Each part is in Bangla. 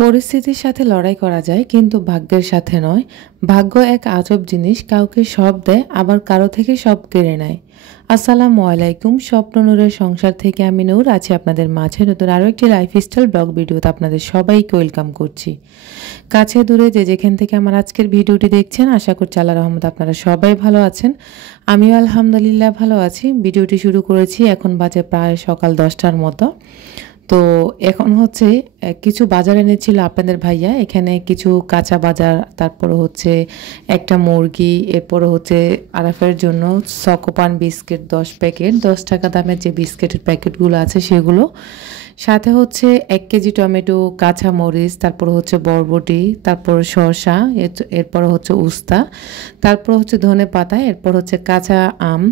পরিস্থিতির সাথে লড়াই করা যায় কিন্তু ভাগ্যের সাথে নয়। ভাগ্য এক আজব জিনিস, কাউকে সব দেয় আবার কারো থেকে সব কেড়ে নেয়। আসসালামু আলাইকুম, স্বপ্ন নূরের সংসার থেকে আমি নূর আছি আপনাদের মাঝে নতুন আরও একটি লাইফস্টাইল ব্লগ ভিডিওতে আপনাদের সবাইকে ওয়েলকাম করছি। কাছে দূরে যে যেখান থেকে আমার আজকের ভিডিওটি দেখছেন, আশা করছি আল্লাহর রহমতে আপনারা সবাই ভালো আছেন। আমিও আলহামদুলিল্লাহ ভালো আছি। ভিডিওটি শুরু করেছি, এখন বাজে প্রায় সকাল 10টার মতো। তো এখন হচ্ছে কিছু বাজার এনেছিল আপনাদের ভাইয়া, এখানে কিছু কাঁচা বাজার, তারপরে হচ্ছে একটা মুরগি, এরপরে হচ্ছে আরাফের জন্য চকোপান বিস্কিট 10 প্যাকেট, 10 টাকা দামের যে বিস্কিটের প্যাকেটগুলো আছে সেগুলো, সাথে হচ্ছে 1 কেজি টমেটো, কাঁচা মরিচ, তারপর হচ্ছে বরবটি, তারপর শসা, এরপর হচ্ছে উস্তা, তারপর হচ্ছে ধনে পাতা, এরপর হচ্ছে কাঁচা আম।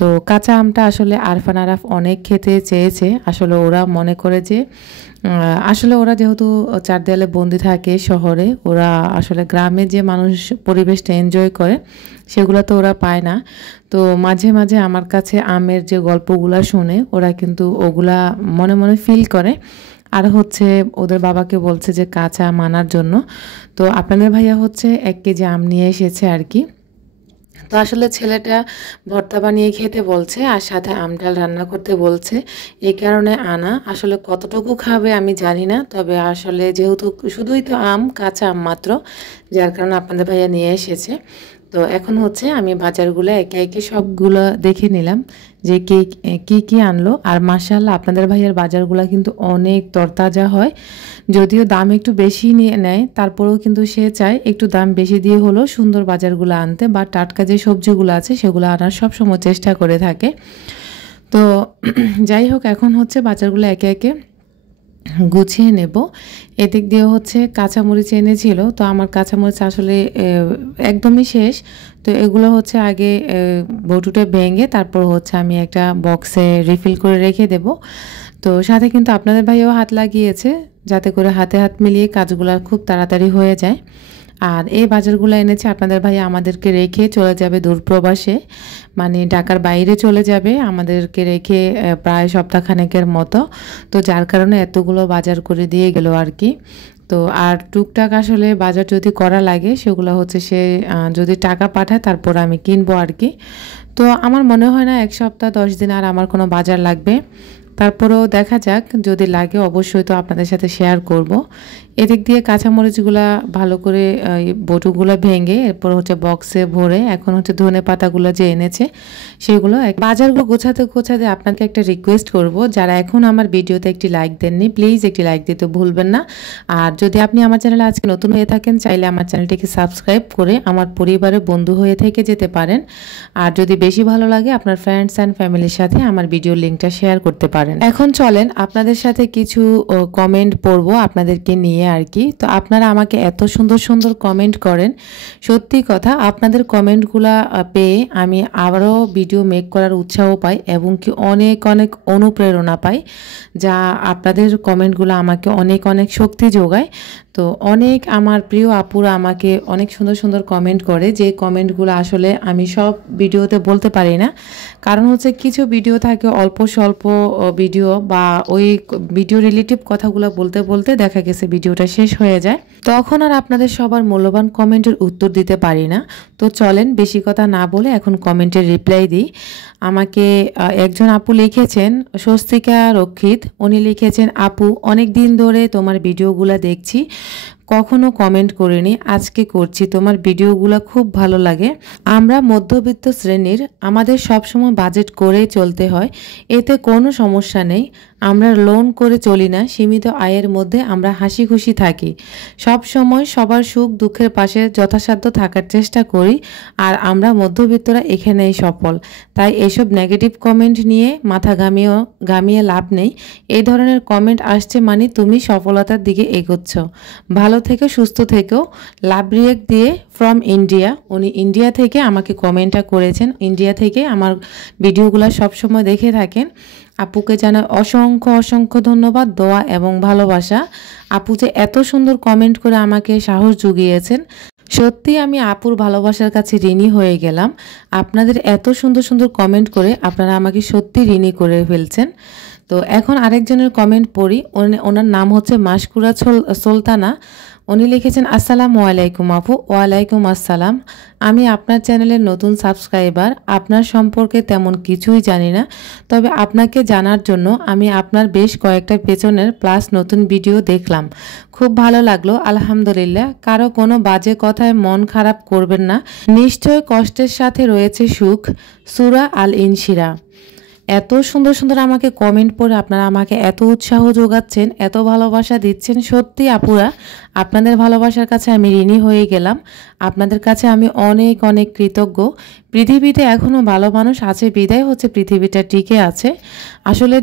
তো কাঁচা আমটা আসলে আরফান আরাফ অনেক খেতে চেয়েছে। আসলে ওরা মনে করে যে আসলে ওরা যেহেতু চার দেয়ালে বন্দি থাকে শহরে, ওরা আসলে গ্রামে যে মানুষ পরিবেশটা এনজয় করে সেগুলো তো ওরা পায় না। তো মাঝে মাঝে আমার কাছে আমের যে গল্পগুলো শুনে ওরা কিন্তু ওগুলা মনে মনে ফিল করে, আর হচ্ছে ওদের বাবাকে বলছে যে কাঁচা আম আনার জন্য। তো আপনাদের ভাইয়া হচ্ছে 1 কেজি আম নিয়ে এসেছে আর কি। তো আসলে ছেলেটা ভর্তা বানিয়ে খেতে বলছে আর সাথে আম ডাল রান্না করতে বলছে, এই কারণে আনা। আসলে কতটুকু খাবে আমি জানি না, তবে আসলে যেহেতু শুধুই তো আম, কাঁচা আম মাত্র, যার কারণে আপনাদের ভাইয়া নিয়ে এসেছে। তো এখন হচ্ছে আমি বাজারগুলো একে একে সবগুলো দেখে নিলাম যে কি কি আনলো। আর মাশাআল্লাহ আপনাদের ভাইয়ার বাজারগুলো কিন্তু অনেক তরতাজা হয়। যদিও দাম একটু বেশি নিয়ে নেয়, তারপরেও কিন্তু সে চায় একটু দাম বেশি দিয়ে হলেও সুন্দর বাজারগুলো আনতে, বা টাটকা যে সবজিগুলো আছে সেগুলো আনার সবসময় চেষ্টা করে থাকে। তো যাই হোক, এখন হচ্ছে বাজারগুলো একে একে গুছিয়ে নেব। এদিক দিয়ে হচ্ছে কাঁচামরিচ এনেছিল, তো আমার কাঁচামরিচ আসলে একদমই শেষ। তো এগুলো হচ্ছে আগে বটুটা ভেঙে তারপর হচ্ছে আমি একটা বক্সে রিফিল করে রেখে দেব। তো সাথে কিন্তু আপনাদের ভাইও হাত লাগিয়েছে, যাতে করে হাতে হাত মিলিয়ে কাজগুলো খুব তাড়াতাড়ি হয়ে যায়। আর এই বাজারগুলো এনেছে আপনাদের ভাই আমাদেরকে রেখে চলে যাবে দূরপ্রবাসে, মানে ঢাকার বাইরে চলে যাবে আমাদেরকে রেখে প্রায় সপ্তাহখানেকের মতো। তো যার কারণে এতগুলো বাজার করে দিয়ে গেল আর কি। তো আর টুকটাক আসলে বাজার যদি করা লাগে সেগুলো হচ্ছে সে যদি টাকা পাঠায় তারপর আমি কিনবো আর কি। তো আমার মনে হয় না 1 সপ্তাহ 10 দিন আর আমার কোনো বাজার লাগবে। তারপরেও দেখা যাক, যদি লাগে অবশ্যই তো আপনাদের সাথে শেয়ার করব। এদিক দিয়ে কাঁচামরিচগুলা ভালো করে বটুগুলো ভেঙে এরপর হচ্ছে বক্সে ভরে এখন হচ্ছে ধনে পাতাগুলো যে এনেছে সেগুলো বাজারগুলো গোছাতে গোছাতে আপনাকে একটা রিকোয়েস্ট করব, যারা এখন আমার ভিডিওতে একটি লাইক দেননি প্লিজ একটি লাইক দিতে ভুলবেন না। আর যদি আপনি আমার চ্যানেলে আজকে নতুন হয়ে থাকেন, চাইলে আমার চ্যানেলটিকে সাবস্ক্রাইব করে আমার পরিবারের বন্ধু হয়ে থেকে যেতে পারেন। আর যদি বেশি ভালো লাগে আপনার ফ্রেন্ডস অ্যান্ড ফ্যামিলির সাথে আমার ভিডিও লিঙ্কটা শেয়ার করতে পারেন। এখন চলেন আপনাদের সাথে কিছু কমেন্ট পড়বো আপনাদেরকে নিয়ে আর কি। তো আপনারা আমাকে এত সুন্দর সুন্দর কমেন্ট করেন, সত্যি কথা আপনাদের কমেন্টগুলা পেয়ে আমি আবারও ভিডিও মেক করার উৎসাহ পাই এবং কি অনেক অনেক অনুপ্রেরণা পাই, যা আপনাদের কমেন্টগুলো আমাকে অনেক অনেক শক্তি যোগায়। তো অনেক আমার প্রিয় আপুরা আমাকে অনেক সুন্দর সুন্দর কমেন্ট করে, যে কমেন্টগুলো আসলে আমি সব ভিডিওতে বলতে পারি না, কারণ হচ্ছে কিছু ভিডিও থাকে অল্প স্বল্প ভিডিও, বা ওই ভিডিও রিলেটিভ কথাগুলো বলতে বলতে দেখা গেছে ভিডিওটা শেষ হয়ে যায়, তখন আর আপনাদের সবার মূল্যবান কমেন্টের উত্তর দিতে পারি না। তো চলেন বেশি কথা না বলে এখন কমেন্টের রিপ্লাই দিই। আমাকে একজন আপু লিখেছেন, স্বস্তিকা রক্ষিত, উনি লিখেছেন, আপু অনেক দিন ধরে তোমার ভিডিওগুলো দেখছি, কখনো কমেন্ট করিনি, আজকে করছি, তোমার ভিডিওগুলো খুব ভালো লাগে। আমরা মধ্যবিত্ত শ্রেণীর, আমাদের সবসময় বাজেট করেই চলতে হয়, এতে কোনো সমস্যা নেই। আমরা লোন করে চলি না, সীমিত আয়ের মধ্যে আমরা হাসি খুশি থাকি, সব সময় সবার সুখ দুঃখের পাশে যথাসাধ্য থাকার চেষ্টা করি, আর আমরা মধ্যবিত্তরা এখানেই সফল। তাই এসব নেগেটিভ কমেন্ট নিয়ে মাথা ঘামিয়ে লাভ নেই। এই ধরনের কমেন্ট আসছে মানে তুমি সফলতার দিকে এগোচ্ছ। ভালো থেকো, সুস্থ থেকো। লাভ রিয়েক্ট দিয়ে ফ্রম ইন্ডিয়া, উনি ইন্ডিয়া থেকে আমাকে কমেন্টটা করেছেন, ইন্ডিয়া থেকে আমার ভিডিওগুলো সবসময় দেখে থাকেন। আপুকে জানাই অসংখ্য অসংখ্য ধন্যবাদ, দোয়া এবং ভালোবাসা। আপু যে এত সুন্দর কমেন্ট করে আমাকে সাহস জুগিয়েছেন, সত্যি আমি আপুর ভালোবাসার কাছে ঋণী হয়ে গেলাম। আপনাদের এত সুন্দর সুন্দর কমেন্ট করে আপনারা আমাকে সত্যি ঋণী করে ফেলছেন। তো এখন আরেকজনের কমেন্ট পড়ি। ওনার নাম হচ্ছে মাশকুরা সুলতানা। উনি লিখেছেন, আসসালামু আলাইকুম আপু। ওয়ালাইকুম আসসালাম। আমি আপনার চ্যানেলের নতুন সাবস্ক্রাইবার। আপনার সম্পর্কে তেমন কিছুই জানি না, তবে আপনাকে জানার জন্য আমি আপনার বেশ কয়েকটা পেছনের প্লাস নতুন ভিডিও দেখলাম। খুব ভালো লাগলো, আলহামদুলিল্লাহ। কারো কোনো বাজে কথায় মন খারাপ করবেন না, নিশ্চয় কষ্টের সাথে রয়েছে সুখ। সূরা আল ইনশিরা। এত সুন্দর সুন্দর আমাকে কমেন্ট পড়ে আপনারা আমাকে এত উৎসাহ যোগাচ্ছেন, এত ভালোবাসা দিচ্ছেন। সত্যি আপুরা, আপনাদের ভালোবাসার কাছে আমি ঋণী হয়ে গেলাম। আপনাদের কাছে আমি অনেক অনেক কৃতজ্ঞ। পৃথিবীতে এখনও ভালো মানুষ আছে বিদায় হচ্ছে পৃথিবীটা টিকে আছে। আসলে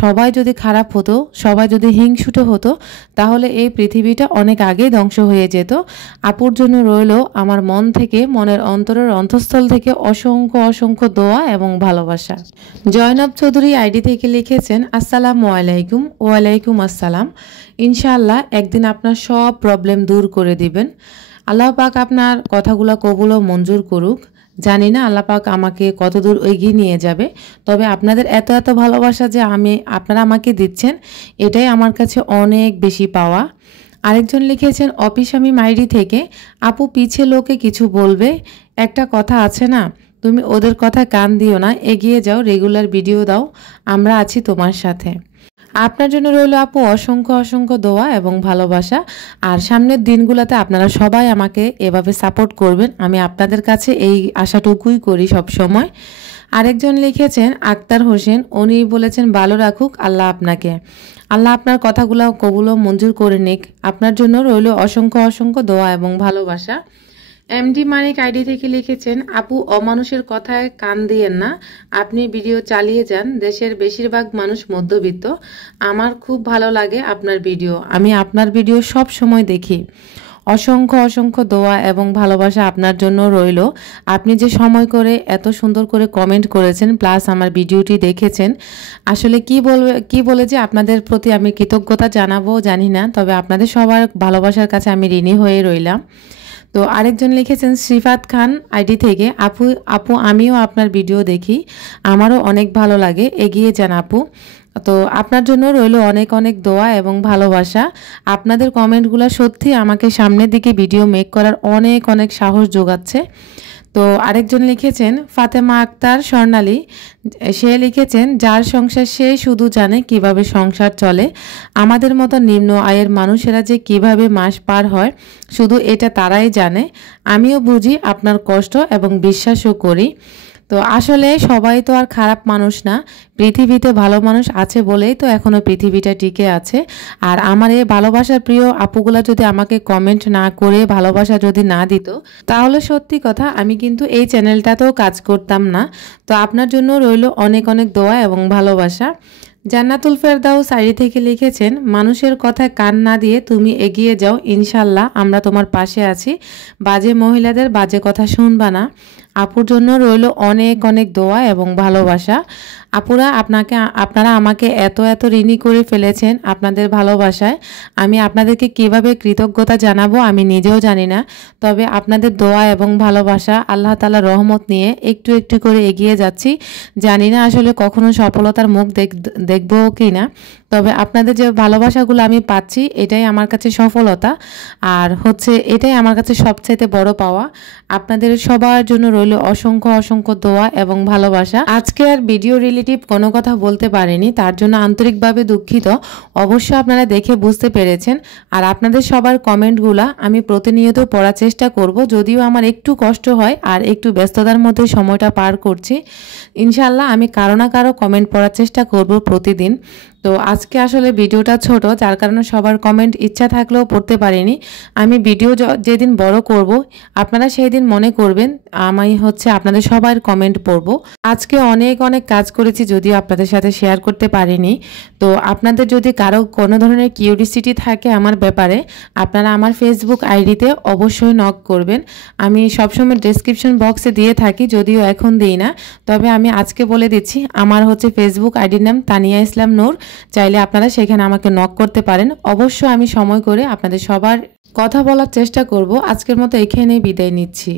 সবাই যদি খারাপ হতো, সবাই যদি হিংসুটে হতো, তাহলে এই পৃথিবীটা অনেক আগেই ধ্বংস হয়ে যেত। আপুর জন্য রইল আমার মন থেকে, মনের অন্তরের অন্তঃস্থল থেকে অসংখ্য অসংখ্য দোয়া এবং ভালোবাসা। জয়নাব চৌধুরী আইডি থেকে লিখেছেন, আসসালামু আলাইকুম। ওয়ালাইকুম আসসালাম। ইনশাআল্লাহ একদিন আপনার সব প্রবলেম দূর করে দিবেন। আল্লাহ পাক আপনার কথাগুলো কবুল ও মঞ্জুর করুক। জানি না আল্লাহ পাক আমাকে কতদূর এগিয়ে নিয়ে যাবে, তবে আপনাদের এত এত ভালোবাসা যে আপনারা আমাকে দিচ্ছেন, এটাই আমার কাছে অনেক বেশি পাওয়া। আরেকজন লিখেছেন অফিস আমি আইডি থেকে, আপু পিছে লোকে কিছু বলবে, একটা কথা আছে না, তুমি ওদের কথা কান দিও না, এগিয়ে যাও, রেগুলার ভিডিও দাও, আমরা আছি তোমার সাথে। আপনার জন্য রইল আপু অসংখ্য অসংখ্য দোয়া এবং ভালোবাসা। আর সামনের দিনগুলোতে আপনারা সবাই আমাকে এভাবে সাপোর্ট করবেন, আমি আপনাদের কাছে এই আশাটুকুই করি সব সময়। আরেকজন লিখেছেন আক্তার হোসেন, উনি বলেছেন ভালো রাখুক আল্লাহ আপনাকে। আল্লাহ আপনার কথাগুলো কবুল ও মঞ্জুর করে নিক। আপনার জন্য রইল অসংখ্য অসংখ্য দোয়া এবং ভালোবাসা। এমডি মানিক আইডি থেকে লিখেছেন, আপু অমানুষের কথায় কান দিয়েন না, আপনি ভিডিও চালিয়ে যান। দেশের বেশিরভাগ মানুষ মধ্যবিত্ত। আমার খুব ভালো লাগে আপনার ভিডিও, আমি আপনার ভিডিও সব সময় দেখি। অসংখ্য অসংখ্য দোয়া এবং ভালোবাসা আপনার জন্য রইল। আপনি যে সময় করে এত সুন্দর করে কমেন্ট করেছেন, প্লাস আমার ভিডিওটি দেখেছেন, আসলে কি বলে যে আপনাদের প্রতি আমি কৃতজ্ঞতা জানাবো জানি না, তবে আপনাদের সবার ভালোবাসার কাছে আমি ঋণী হয়ে রইলাম। তো আরেকজন লিখেছেন শ্রীফাত খান আইডি থেকে, আপু আমিও আপনার ভিডিও দেখি, আমারও অনেক ভালো লাগে, এগিয়ে যান আপু। তো আপনার জন্য রইল অনেক অনেক দোয়া এবং ভালোবাসা। আপনাদের কমেন্টগুলো সত্যি আমাকে সামনের দিকে ভিডিও মেক করার অনেক অনেক সাহস যোগাচ্ছে। তো আরেকজন লিখেছেন ফাতেমা আক্তার স্বর্ণালী, সে লিখেছেন যার সংসার সে শুধু জানে কিভাবে সংসার চলে, আমাদের মতো নিম্ন আয়ের মানুষেরা যে কিভাবে মাস পার হয় শুধু এটা তারাই জানে। আমিও বুঝি আপনার কষ্ট এবং বিশ্বাসও করি। তো আসলে সবাই তো আর খারাপ মানুষ না, পৃথিবীতে ভালো মানুষ আছে বলেই তো এখনো পৃথিবীটা টিকে আছে। আর আমার এই ভালোবাসার প্রিয় আপুগুলা যদি আমাকে কমেন্ট না করে ভালোবাসা যদি না দিত, তাহলে সত্যি কথা আমি কিন্তু এই চ্যানেলটাতেও কাজ করতাম না। তো আপনার জন্য রইল অনেক অনেক দোয়া এবং ভালোবাসা। জান্নাতুল ফেরদাউস আইডি থেকে লিখেছেন, মানুষের কথায় কান না দিয়ে তুমি এগিয়ে যাও, ইনশাল্লাহ আমরা তোমার পাশে আছি, বাজে মহিলাদের বাজে কথা শুনবা না। আপুর জন্য রইল অনেক অনেক দোয়া এবং ভালোবাসা। আপুরা আপনারা আমাকে এত এত ঋণী করে ফেলেছেন আপনাদের ভালোবাসায়। আমি আপনাদেরকে কিভাবে কৃতজ্ঞতা জানাবো আমি নিজেও জানি না, তবে আপনাদের দোয়া এবং ভালোবাসা, আল্লাহ তাআলার রহমত নিয়ে একটু একটু করে এগিয়ে যাচ্ছি। জানি না আসলে কখনো সফলতার মুখ দেখবো কি না, তবে আপনাদের যে ভালোবাসাগুলো আমি পাচ্ছি এটাই আমার কাছে সফলতা, আর এটাই আমার কাছে সবচাইতে বড় পাওয়া। আপনাদের সবার জন্য রইল অসংখ্য অসংখ্য দোয়া এবং ভালোবাসা। আজকে আর ভিডিও রিলেটিভ কোনো কথা বলতে পারিনি, তার জন্য আন্তরিকভাবে দুঃখিত। অবশ্য আপনারা দেখে বুঝতে পেরেছেন। আর আপনাদের সবার কমেন্টগুলা আমি প্রতিনিয়ত পড়ার চেষ্টা করব, যদিও আমার একটু কষ্ট হয় আর একটু ব্যস্ততার মধ্যে সময়টা পার করছি। ইনশাল্লাহ আমি কারো না কারো কমেন্ট পড়ার চেষ্টা করব প্রতিদিন। তো আজকে আসলে ভিডিওটা ছোট, যার কারণে সবার কমেন্ট ইচ্ছা থাকলেও পড়তে পারিনি। আমি ভিডিও যেদিন বড় করব আপনারা সেই দিন মনে করবেন আমি আপনাদের সবার কমেন্ট পড়ব। আজকে অনেক অনেক কাজ করেছি, যদিও আপনাদের সাথে শেয়ার করতে পারিনি। তো আপনাদের যদি কারো কোনো ধরনের কিউরিওসিটি থাকে আমার ব্যাপারে, আপনারা আমার ফেসবুক আইডিতে অবশ্যই নক করবেন। আমি সবসময় ডেসক্রিপশন বক্সে দিয়ে থাকি, যদিও এখন দিই না, তবে আমি আজকে বলে দিচ্ছি আমার ফেসবুক আইডির নাম তানিয়া ইসলাম নূর। চাইলে আপনারা সেখানে আমাকে নক করতে পারেন। অবশ্য আমি সময় করে আপনাদের সবার কথা বলার চেষ্টা করব। আজকের মতো এখানেই বিদায় নিচ্ছি।